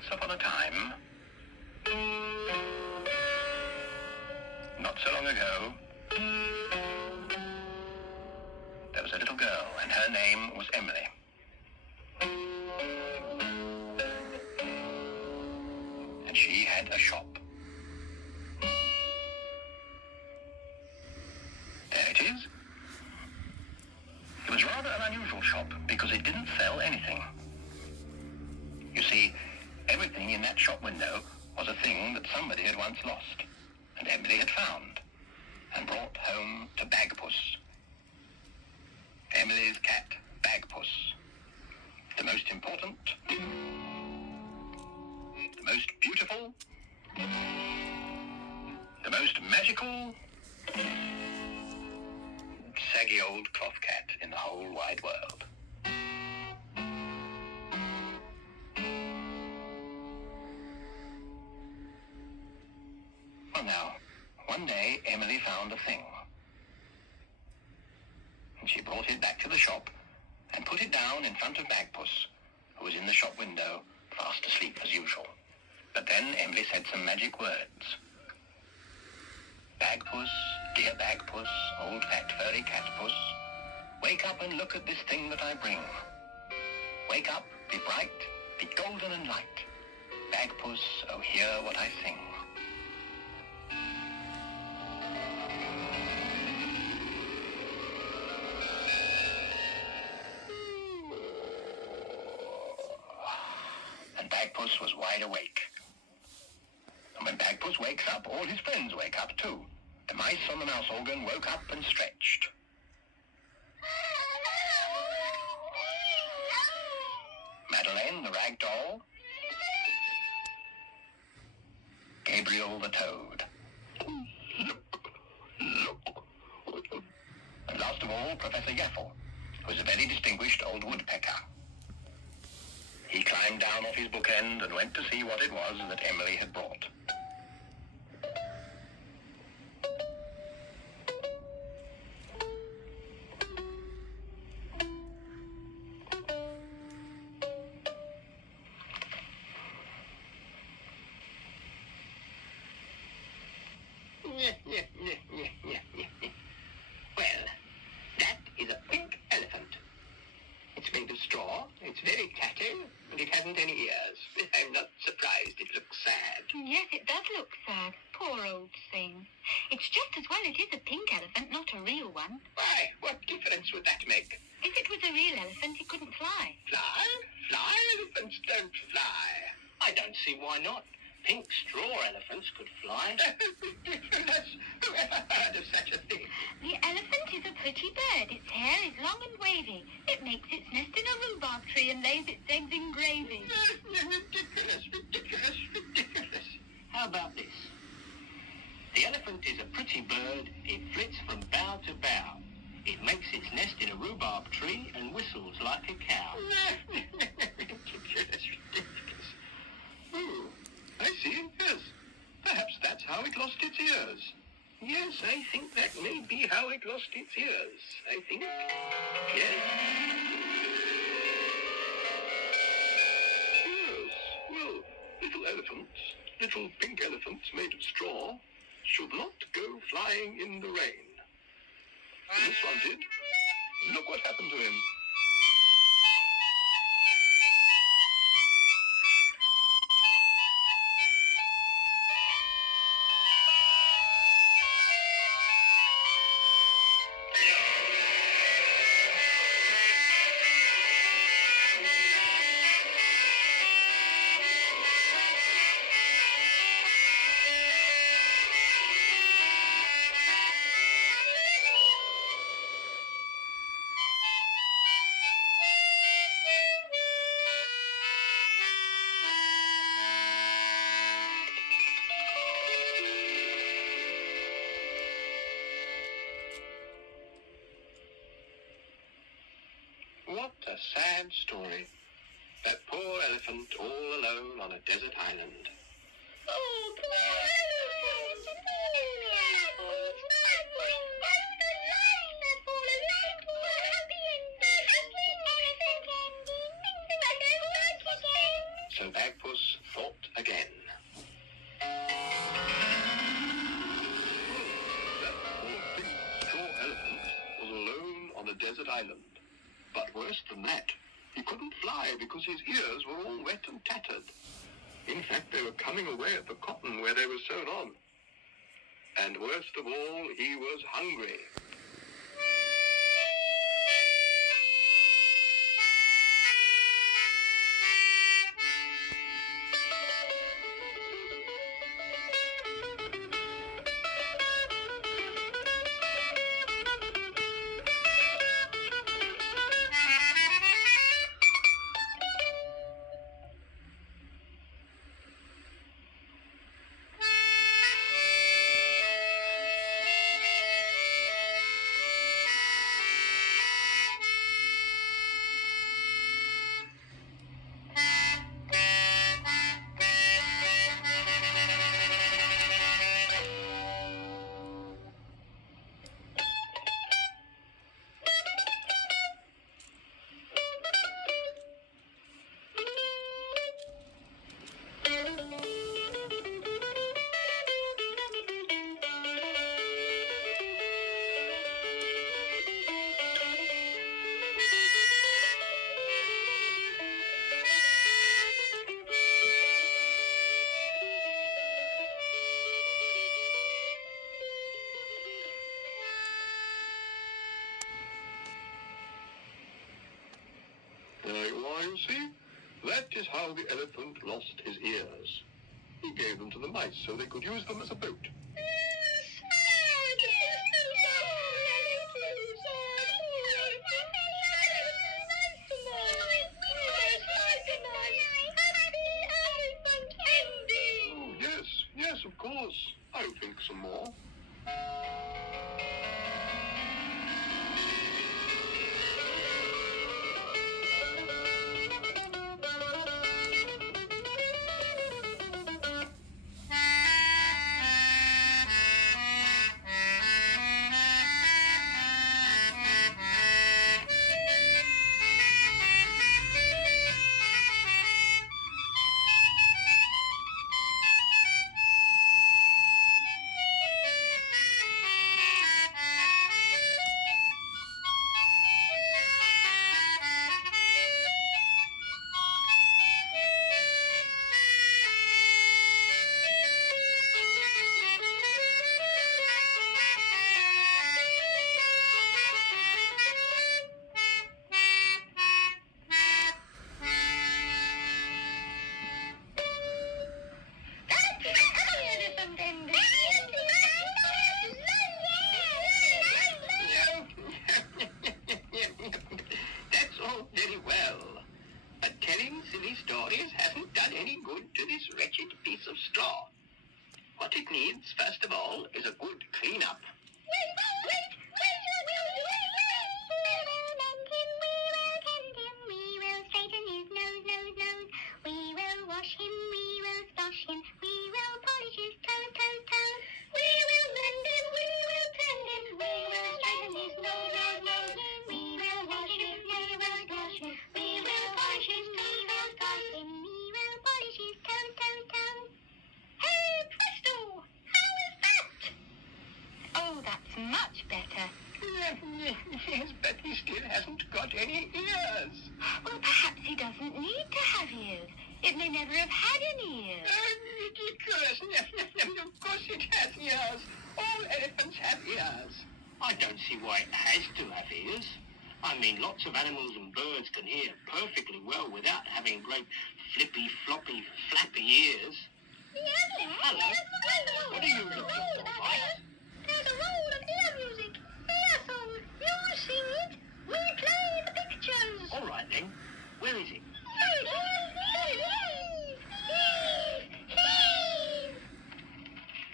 Once upon a time, not so long ago, there was a little girl, and her name was Emily. And she had a shop. There it is. It was rather an unusual shop because it didn't sell anything. You see, everything in that shop window was a thing that somebody had once lost, and Emily had found, and brought home to Bagpuss. Emily's cat, Bagpuss. The most important, the most beautiful, the most magical, saggy old cloth cat in the whole wide world. Well now, one day Emily found a thing. And she brought it back to the shop and put it down in front of Bagpuss, who was in the shop window, fast asleep as usual. But then Emily said some magic words. Bagpuss, dear Bagpuss, old fat furry catpuss, wake up and look at this thing that I bring. Wake up, be bright, be golden and light. Bagpuss, oh hear what I sing. And Bagpuss was wide awake. And when Bagpuss wakes up, all his friends wake up too. The mice on the mouse organ woke up and stretched. Madeleine, the rag doll. Gabriel, the toad. And last of all, Professor Yaffle, who was a very distinguished old woodpecker. He climbed down off his bookend and went to see what it was that Emily had brought. Well, that is a pink elephant. It's made of straw, it's very tatty, and it hasn't any ears. I'm not surprised it looks sad. Yes, it does look sad. Poor old thing. It's just as well it is a pink elephant, not a real one. Why, what difference would that make? If it was a real elephant, it couldn't fly. Fly? Fly? Elephants don't fly. I don't see why not. Pink straw elephants could fly. Ridiculous! Whoever heard of such a thing? The elephant is a pretty bird. Its hair is long and wavy. It makes its nest in a rhubarb tree and lays its eggs in gravy. Ridiculous, ridiculous, ridiculous. How about this? The elephant is a pretty bird. It flits from bough to bough. It makes its nest in a rhubarb tree and whistles like a cow. Ridiculous, ridiculous. Oh, I see. Yes. Perhaps that's how it lost its ears. Yes, I think that may be how it lost its ears. I think. Yes. Yes. Well, little elephants, little pink elephants made of straw, should not go flying in the rain. This one did. Look what happened to him. What a sad story. That poor elephant all alone on a desert island. Oh, poor elephant! So Bagpuss again. That poor big straw elephant was alone on a desert island. But worse than that, he couldn't fly because his ears were all wet and tattered. In fact, they were coming away at the cotton where they were sewn on. And worst of all, he was hungry. There you are, you see. That is how the elephant lost his ears. He gave them to the mice so they could use them as a boat. Oh, yes, yes, of course. I'll think some more. That's all very well, but telling silly stories hasn't done any good to this wretched piece of straw. What it needs, first of all, is a good clean-up. Oh, that's much better. Yes, but he still hasn't got any ears. Well, perhaps he doesn't need to have ears. It may never have had any ears. Ridiculous. Of course it has ears. All elephants have ears. I don't see why it has to have ears. I mean, lots of animals and birds can hear perfectly well without having great flippy, floppy, flappy ears. Hello. What are you looking for, Mike? There's a roll of ear music. Ear song. You sing it. We play the pictures. All right, then. Where is it?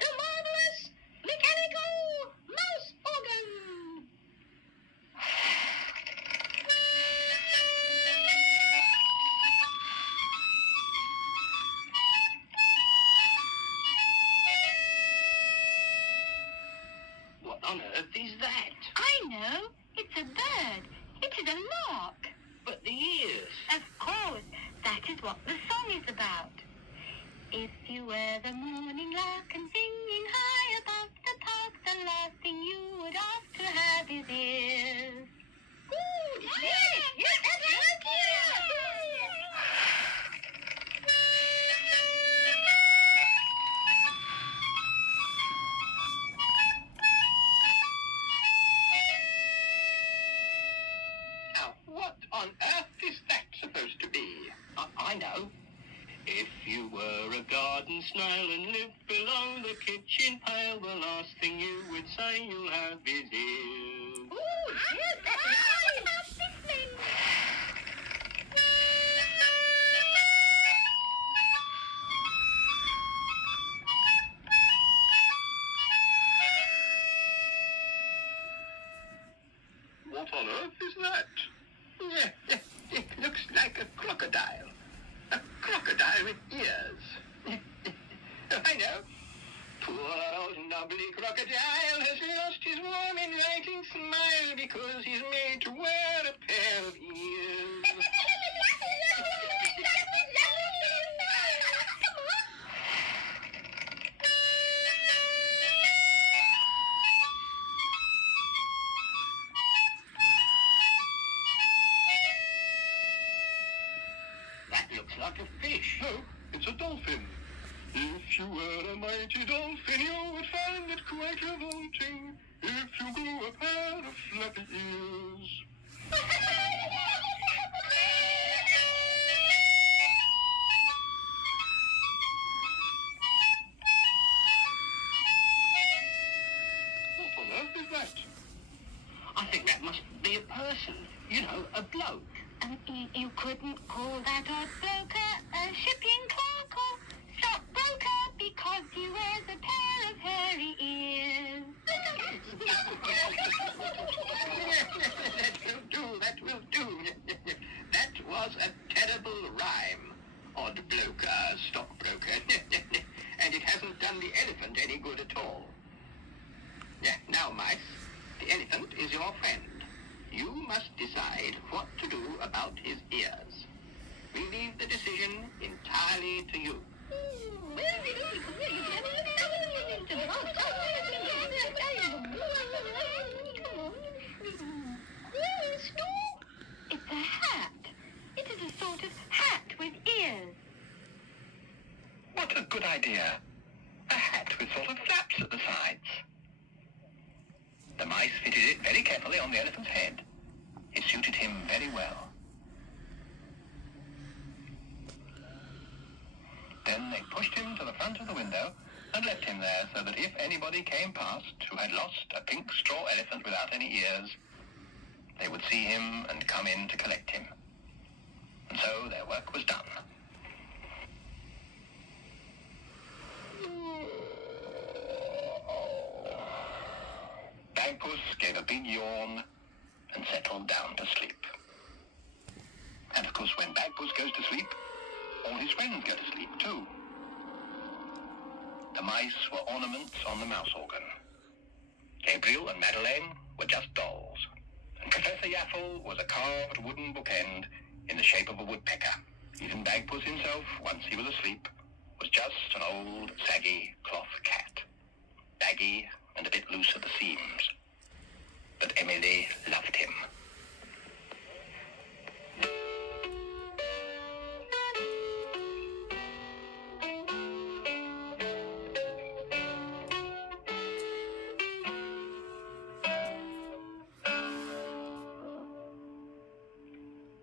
The marvelous mechanical mouse organ. What on earth is that? I know. It's a bird. It is a lark. But the ears. Of course, that is what the song is about. If you were the morning lark and singing high above the park, the last thing you would ask to have is ears. Ooh, yes, that's right, Now, what on earth is that supposed to be? I know. If you were a garden snail and lived below the kitchen pail, the last thing you would say you'll have is ears. Ooh, yes, that's right. What on earth is that? It looks like a crocodile. A crocodile with ears. I know. Poor old knobbly crocodile has lost his warm inviting smile because he's made to wear a pair of ears. That looks like a fish. No, it's a dolphin. If you were a mighty dolphin, you would find it quite revolting if you grew a pair of flappy ears. What on earth is that? I think that must be a person. You know, a bloke. You couldn't call that odd broker a shipping clerk or stockbroker because he wears a pair of hairy ears. That will do. That was a terrible rhyme. Odd bloker, stockbroker. And it hasn't done the elephant any good at all. Now, mice, the elephant is your friend. You must decide what to do about his ears. We leave the decision entirely to you. It's a hat. It is a sort of hat with ears. What a good idea. A hat with sort of flaps at the sides. The mice fitted it very carefully on the elephant's head. It suited him very well. Then they pushed him to the front of the window and left him there so that if anybody came past who had lost a pink straw elephant without any ears, they would see him and come in to collect him. And so their work was done. Bagpuss gave a big yawn and settled down to sleep. And of course, when Bagpuss goes to sleep, all his friends go to sleep too. The mice were ornaments on the mouse organ. Gabriel and Madeleine were just dolls. And Professor Yaffle was a carved wooden bookend in the shape of a woodpecker. Even Bagpuss himself, once he was asleep, was just an old, saggy cloth cat. Baggy and a bit loose at the seams. But Emily